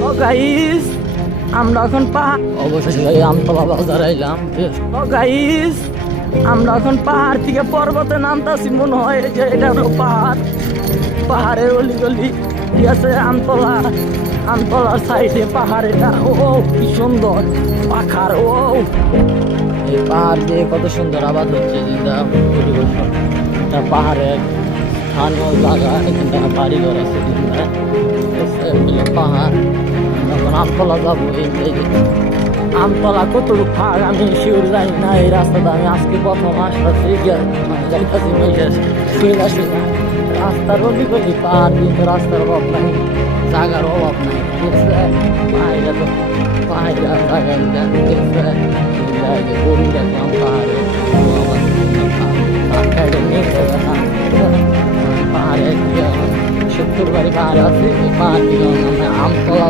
ও guys, আমরা এখন অবশেষে ভাই আমতলা বাজার আইলাম। ও গাইস, আমরা এখন পাহাড় থেকে পর্বতে নামতাছি। মনে হয় যে এটা হলো পাহাড়, পাহাড়ের অলিগলি। ঠিক আছে, আমতলার সাইডে পাহাড়। এটা ও কি সুন্দর পাখার। এই পাহাড় দিয়ে কত সুন্দর আবাদ হচ্ছে, যেটা পরিবেশন। এটা পাহাড়ের স্থানীয় জায়গা, এখানটা বাড়িঘর আছে। পাহাড় এখন আমতলা যাবো। এই আমতলা কতটুকু ফাঁক আমি শিওর জানি না। এই রাস্তাটা আমি আজকে প্রথম আসতেছি, যাইতাছি শুয়ে আসি না। রাস্তার অলিগলি পাহাড়, কিন্তু রাস্তার অভাব নাই, জায়গার অভাব নাই। ঠিক আছে, পাহাড়টা তো পাহাড় জায়গা ঠিক আছে। গরু দেখলাম পাহাড়ে, পাহাড়ে 70 বাড়ি পাহাড় আছে। পাহাড় দিকে আমতলা